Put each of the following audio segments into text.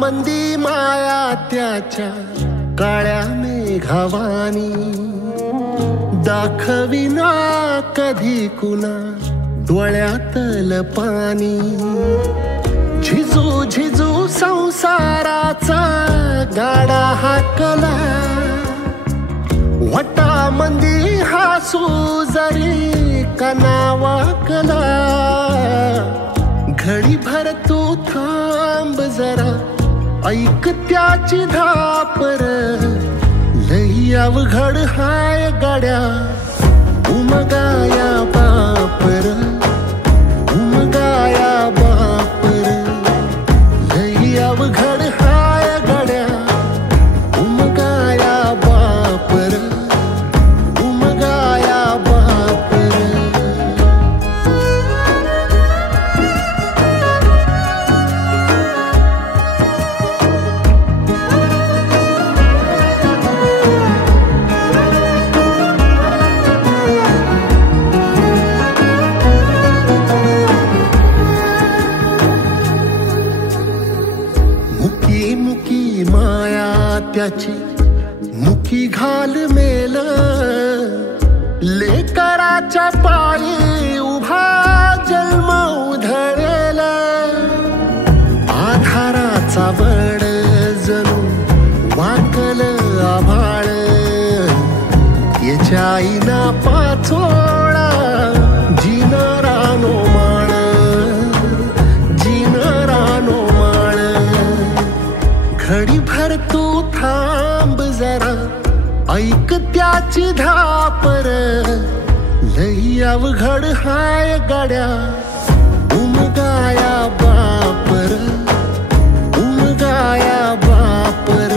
मंदी माया त्याच्या काळ्या मेघावानी, दाखविना कधी कुणा डोळ्यातल पाणी। झिजू झिजू संसाराचा गाडा हाकला, वटामंदी हासू जरी कणा वाकला। घडी भर तू थांब जरा, ऐक त्याची धापर, लई अवघड हाय गड्या उमगाया बापर, उमगाया बापर, लई अवघड हाय गड्या उमगाया बापर, उमगाया बापर। मुकी मुकी माया त्याची मुकी घाल मेल, लेकराच्या पायी उभा जन्म उधळेल। आधाराचा बळ जणू वाकल आभाळ, याच्या आईना पाचोळा जिनरानो माळ, जिनरानो माळ। घडी भर तू थांब जरा, ऐक त्याची धापर, लई अवघड हाय गड्या उमगाया बापर, उमगाया बापर,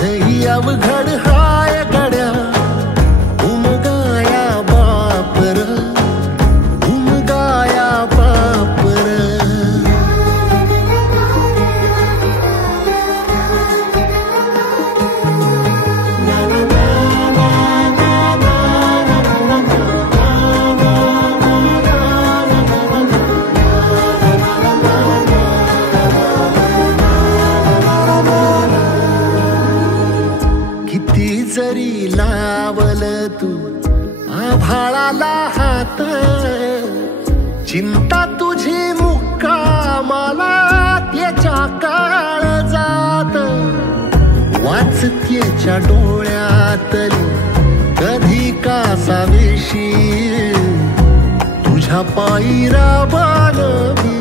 लई अवघड हाय गड्या उमगाया बापर, उमगाया बापर। किती जरी लावल तू आभाळाला हात, चिंता तुझी मुक्कामाला त्याच्या काळजात। वाचतेच्या डोळ्यातली कधी कासाविशी, तुझ्या पायी राबानवी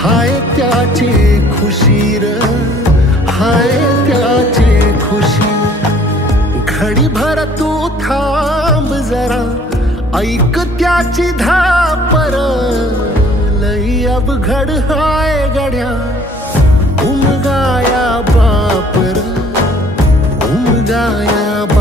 हाय त्याचे खुशीर, हाय त्याचे खुशी। घडी भर तू थांब जरा, ऐक त्याची धापर, लई अवघड हाय गड्या उमगाया बापर, उमगाया बापर।